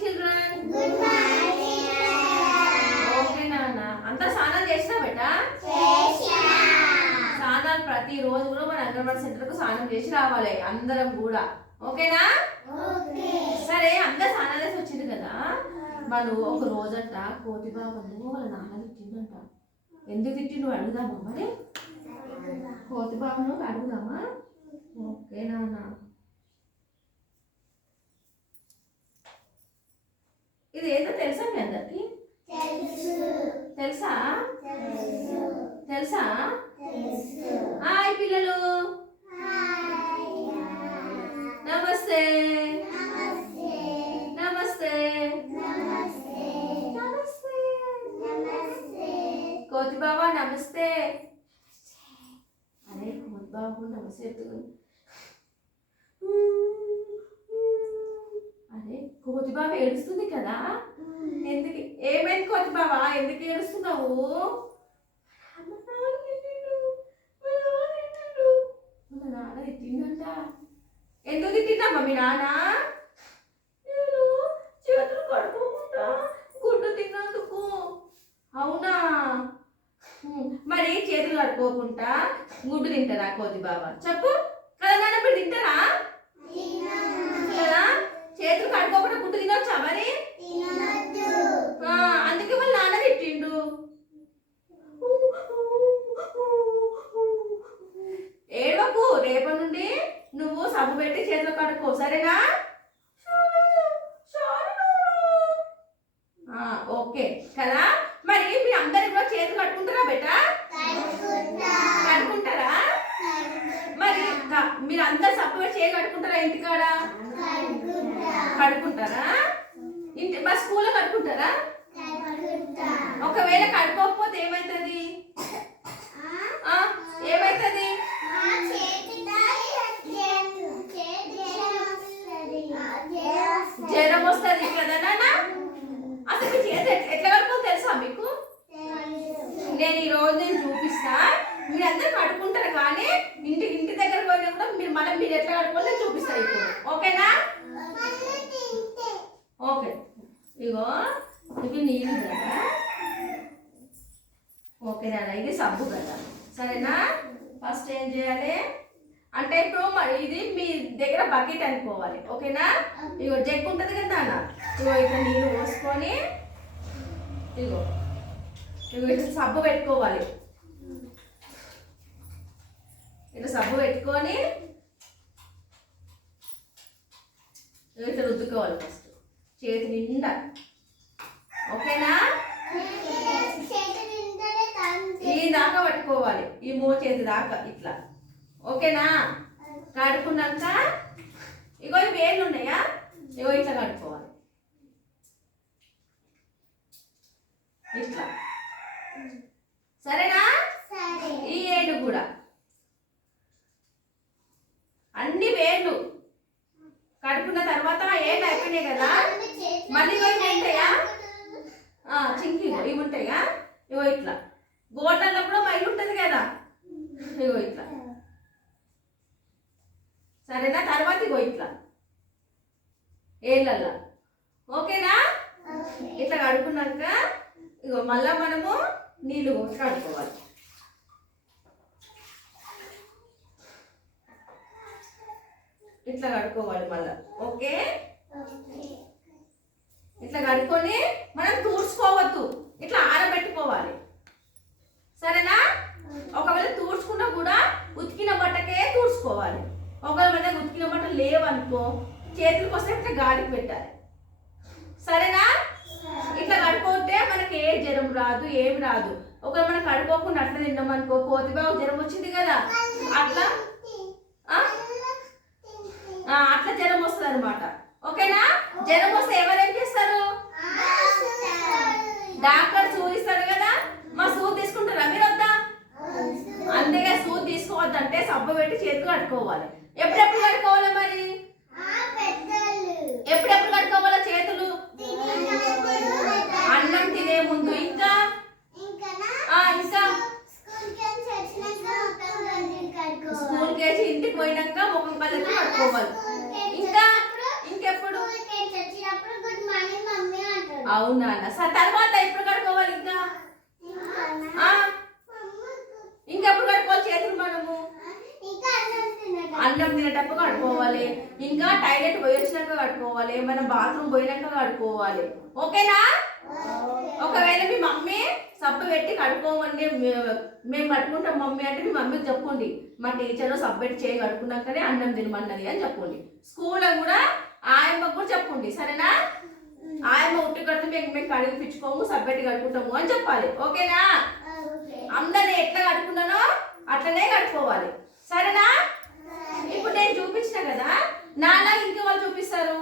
children. Good morning. Okay, Nana. Anta స్నానం చేసినా బేటా? చేసినా. స్నానాలు ప్రతి రోజు కూడా మన అంగన్వాడీ సెంటర్ కు స్నానం చేసి రావాలి అందరం కూడా. ఓకేనా? ఓకే. సరే అందరూ స్నానాలు చేసి వచ్చింది కదా. వాళ్ళు ఒక రోజంట కోతి బాబను వాళ్ళ నాన్న తిట్టిందంట. ఎందుకు తిట్టిండు అడుగుదామా మరి? కోతి బాబను అడుగుదామా? ఓకే నాన్న. ఇది ఏదో తెలుసా మీ అందరికి? తెలుసా? తెలుసా? హాయ్ పిల్లలు, నమస్తే నమస్తే కోతి బాబా నమస్తే. అరే కోతి బాబు నమస్తే. అరే కోతి బాబా ఏడుస్తుంది కదా, ఎందుకు? ఏమైంది కోతి బాబా, ఎందుకు ఏడుస్తున్నావు? నాన్న తిట్టిందంట. ఎందుకు తిట్టిందమ్మా మీ నాన్న? నేను చేతులు కడుక్కోకుండా గుడ్డు తిన్నందుకు. అవునా? మరి చేతులు కడుక్కోకుండా గుడ్డు తింటారా కోతి బాబా? చెప్పు కదా నాన్న, మీరు తింటారా కదా? చేతులు కడుక్కోకుండా గుడ్డు తినొచ్చా మరి? అందుకే వాళ్ళ నాన్న తిట్టిండు. ఏడవకు, రేపటి నుండి నువ్వు సబ్బు పెట్టి చేతులు కడుక్కో, సరేనా? ఓకే కదా. మరి మీరు అందరు కూడా చేతులు కట్టుకుంటారా బేటా? కట్టుకుంటారా? మరి మీరు అందరు సబ్బు పెట్టి చేతులు కట్టుకుంటారా? ఇంటికాడ కడుక్కుంటారా? ఇంటి మా స్కూల్లో కడుక్కుంటారా? ఒకవేళ కడుక్కోకపోతే ఏమవుతుంది? ఏమవుతుంది? జ్వరం వస్తుంది కదా నాన్న. అసలు మీ చేతి ఎట్లా కడుక్కో తెలుసా మీకు? నేను ఈ రోజు చూపిస్తా. మీరు అందరూ కడుక్కుంటారు కానీ ఇంటి దగ్గర పోయినప్పుడు మీరు ఎట్లా కడుక్కోవాలి నేను చూపిస్తాను ఇప్పుడు. ఓకేనా? ఓకే. ఇగో ఇవి నీళ్ళు కదా. ఓకే నాన్న, ఇది సబ్బు కదా, సరేనా? ఫస్ట్ ఏం చేయాలి అంటే ఇప్పుడు ఇది మీ దగ్గర బకెట్ అనుకోవాలి. ఓకేనా? ఇగో జగ్గు ఉంటుంది కదా నాన్న, ఇగో ఇట్లా నీళ్ళు పోసుకొని ఇగో ఇట్లా సబ్బు పెట్టుకోవాలి. ఇట్లా సబ్బు పెట్టుకొని ఇట్లా రుద్దుకోవాలి ఫస్ట్ చేతి నిండా. ఓకేనా? ఈ దాకా పట్టుకోవాలి, ఈ చేతి దాకా ఇట్లా. ఓకేనా? కడుక్కున్నాక ఇగో ఈ వేళ్ళు ఉన్నాయా, ఇగో ఇట్లా కడుక్కోవాలి ఇట్లా, సరేనా? ఈ ఏళ్ళు కూడా అన్ని వేళ్ళు కడుక్కున్న తర్వాత ఏళ్ళు అయిపోయినాయి కదా. మళ్ళీ ఇవి ఉంటాయా చింకి, ఇవి ఉంటాయా? ఇగో ఇట్లా గోడల్లో కూడా మైలు ఉంటుంది కదా, ఇగో ఇట్లా, సరేనా? తర్వాత ఇగో ఇట్లా ఏళ్ళల్లా. ఓకేనా? ఇట్లా కడుక్కున్నాక ఇగో మళ్ళా మనము నీళ్ళు పోసి కడుక్కోవాలి. ఇట్లా కడుక్కోవాలి మళ్ళా. ఓకే? ఇట్లా కడుక్కొని మనం తూడ్చుకోవద్దు, ఇట్లా ఆరబెట్టుకోవాలి, సరేనా? ఒకవేళ తూడ్చుకున్నా కూడా ఉతికిన బట్టకే తూడ్చుకోవాలి. ఒకవేళ మన ఉతికిన బట్టలు లేవనుకో చేతులకు వస్తే ఇట్లా గాలికి పెట్టాలి, సరేనా? ఇట్లా కడుక్కుంటే మనకి ఏ జ్వరం రాదు, ఏమి రాదు. ఒకవేళ మనం కడుక్కోకుండా అట్లా తిన్నామనుకో, కోతి బాబు జ్వరం వచ్చింది కదా, అట్లా అట్లా జ్వరం వస్తుంది అనమాట. ఓకేనా? జ్వరం వస్తే ఎవరేం చేస్తారు? డాక్టర్ చూపిస్తాడు కదా. మా సూది తీసుకుంటారా మీరు? వద్దా? అంతేగా సూది తీసుకోవద్దంటే సబ్బు పెట్టి చేతులు కట్టుకోవాలి. ఎప్పుడెప్పుడు కట్టుకోవాలి మరి? ఎప్పుడెప్పుడు కట్టుకోవాలా చేతులు? అన్నం తినే ముందు, ఇంకా స్కూల్ కేసి ఇంటికి పోయినాక ముఖం కళ్ళకి కట్టుకోవాలి. ఇంకా ఇంకెప్పుడు? అవునా తర్వాత ఎప్పుడు కడుక్కోవాలి ఆ? ఇంకెప్పుడు కడుక్కోవాలి చేతులు మనము అన్నం తినేటప్పుడు కడుక్కోవాలి, ఇంకా టాయిలెట్ పోయి వచ్చినాక కడుక్కోవాలి, మనం బాత్రూమ్ పోయినాక కడుక్కోవాలి. ఓకేనా? ఒకవేళ మీ మమ్మీ సబ్బు పెట్టి కడుక్కోమండి, మేము కట్టుకుంటాం మమ్మీ అంటే మీ మమ్మీకి చెప్పండి మా టీచర్ సబ్బు పెట్టి చేయి కడుక్కున్నాకనే అన్నం తినమన్నది అని చెప్పండి. స్కూల్లో కూడా ఆయమ్మకు కూడా చెప్పండి, సరేనా? ఆయమ్మ ఉట్టి కడితే మేము కడిగిపించుకోము, సబ్బు పెట్టి కడుక్కుంటాము అని చెప్పాలి. ఓకేనా? అందరిని ఎట్లా కడుక్కున్నానో అట్లనే కడుక్కోవాలి, సరేనా? ఇప్పుడు నేను చూపించిన కదా, నాలా ఇంకే వాళ్ళు చూపిస్తారు.